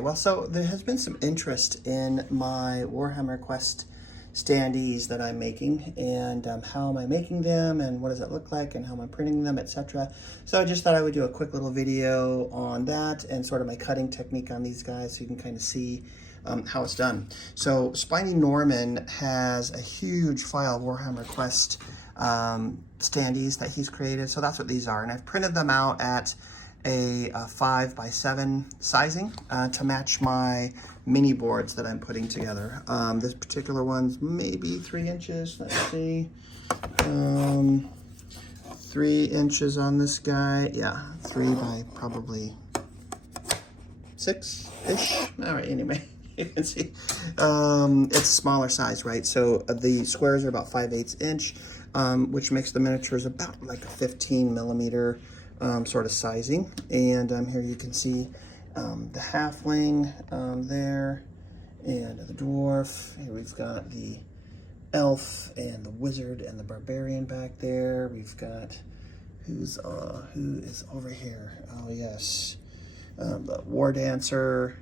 well, so there has been some interest in my Warhammer Quest standees that I'm making, and how am I making them, and what does it look like, and how am I printing them, etc. So I just thought I would do a quick little video on that and sort of my cutting technique on these guys so you can kind of see how it's done. So Spiny Norman has a huge file of Warhammer Quest standees that he's created. So that's what these are, and I've printed them out at a 5x7 sizing to match my mini boards that I'm putting together. This particular one's maybe 3 inches. Let's see. 3 inches on this guy. Yeah, 3 by probably 6-ish. All right, anyway. You can see it's a smaller size, right? So the squares are about 5/8 inch, which makes the miniatures about like a 15 millimeter sort of sizing. And here you can see the halfling there, and the dwarf. Here we've got the elf and the wizard and the barbarian back there. We've got who is over here? Oh yes, the war dancer,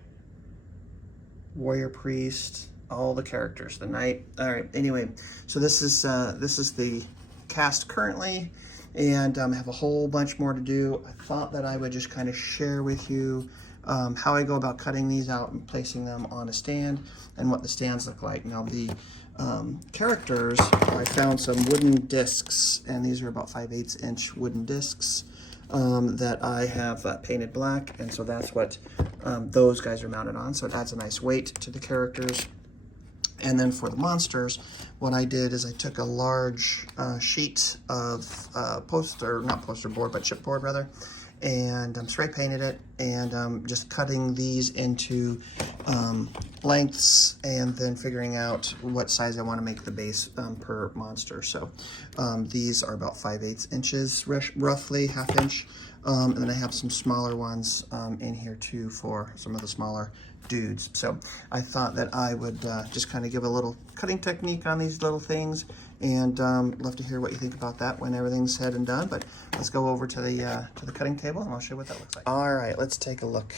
warrior priest, all the characters, the knight. All right, anyway, so this is the cast currently, and I have a whole bunch more to do. I thought that I would just kind of share with you how I go about cutting these out and placing them on a stand, and what the stands look like. Now the characters, I found some wooden discs, and these are about 5/8 inch wooden discs that I have painted black, and so that's what those guys are mounted on. So it adds a nice weight to the characters. And then for the monsters, what I did is I took a large sheet of not poster board, but chipboard rather, and spray painted it, and just cutting these into lengths, and then figuring out what size I want to make the base per monster. So these are about 5/8 inches, roughly ½ inch. And then I have some smaller ones in here too for some of the smaller dudes. So I thought that I would just kind of give a little cutting technique on these little things, and love to hear what you think about that when everything's said and done. But let's go over to the cutting table, and I'll show you what that looks like. All right, let's take a look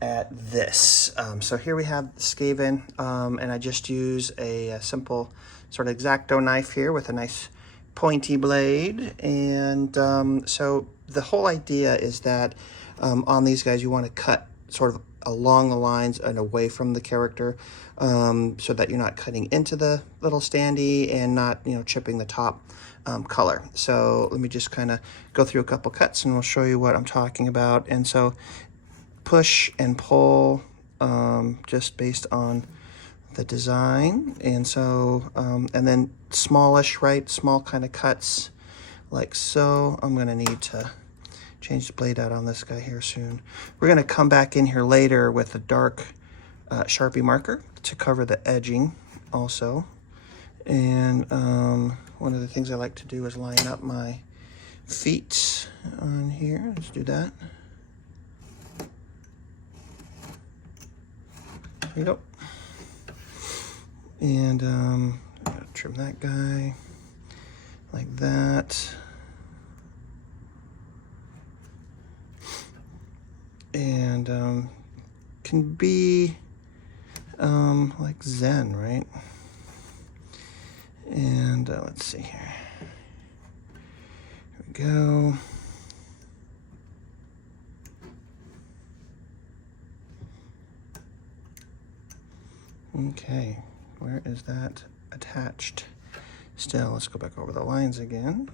at this. So here we have the Skaven, and I just use a simple sort of X-Acto knife here with a nice pointy blade. And so the whole idea is that on these guys you want to cut sort of along the lines and away from the character, so that you're not cutting into the little standee and not, you know, chipping the top color. So let me just kind of go through a couple cuts, and we'll show you what I'm talking about. And so push and pull just based on the design, and so and then smallish, right, small kind of cuts like so. I'm gonna need to change the blade out on this guy here soon. We're gonna come back in here later with a dark Sharpie marker to cover the edging also. And one of the things I like to do is line up my feet on here. Let's do that. There we go. And I'm gonna trim that guy like that. And can be like Zen, right? And let's see here. Here we go. Okay, where is that attached? Still, let's go back over the lines again.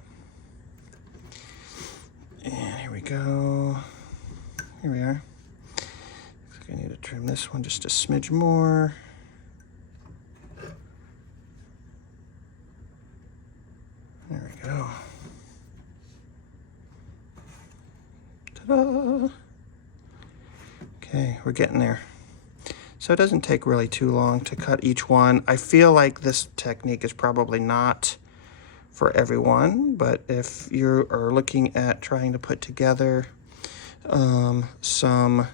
And here we go. Here we are. Looks like I need to trim this one just a smidge more. There we go. Ta-da! Okay, we're getting there. So it doesn't take really too long to cut each one. I feel like this technique is probably not for everyone, but if you are looking at trying to put together some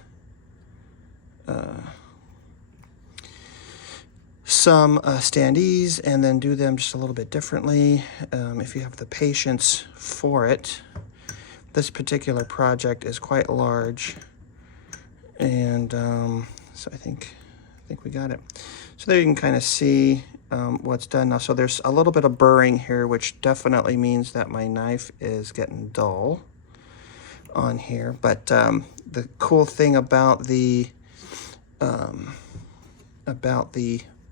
standees and then do them just a little bit differently, if you have the patience for it. This particular project is quite large, and So I think we got it. So there you can kind of see what's done now. So there's a little bit of burring here, which definitely means that my knife is getting dull on here. But the cool thing about the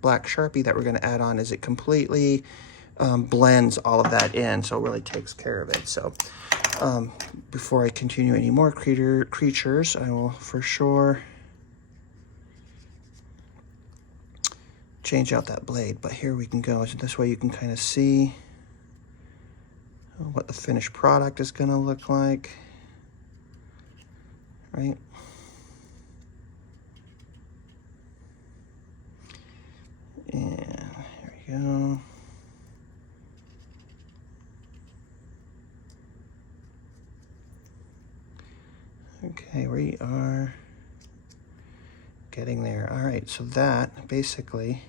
black Sharpie that we're going to add on is it completely blends all of that in, so it really takes care of it. So before I continue any more creatures, I will for sure change out that blade. But here we can go. So this way you can kind of see what the finished product is going to look like, right? And here we go. Okay, we are getting there. All right, so that basically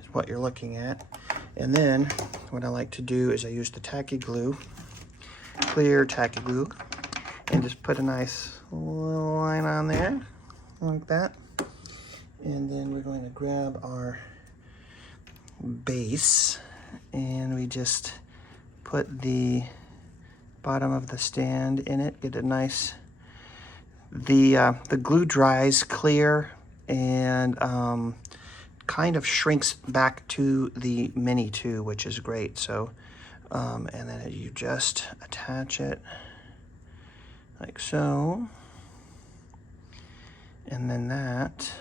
is what you're looking at. And then what I like to do is I use the tacky glue, clear tacky glue, and just put a nice little line on there, like that. And then we're going to grab our base, and we just put the bottom of the stand in it, get a nice, the glue dries clear and kind of shrinks back to the mini too, which is great. So and then you just attach it like so, and then that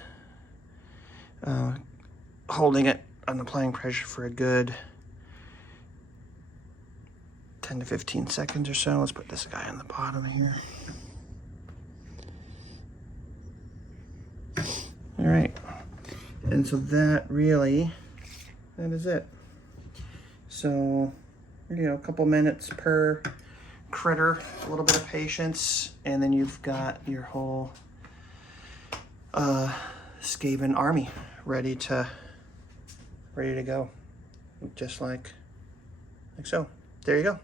holding it on applying pressure for a good 10 to 15 seconds or so. Let's put this guy on the bottom here. All right, and so that is it. So, you know, a couple minutes per critter, a little bit of patience, and then you've got your whole Skaven army ready to go, just like so. There you go.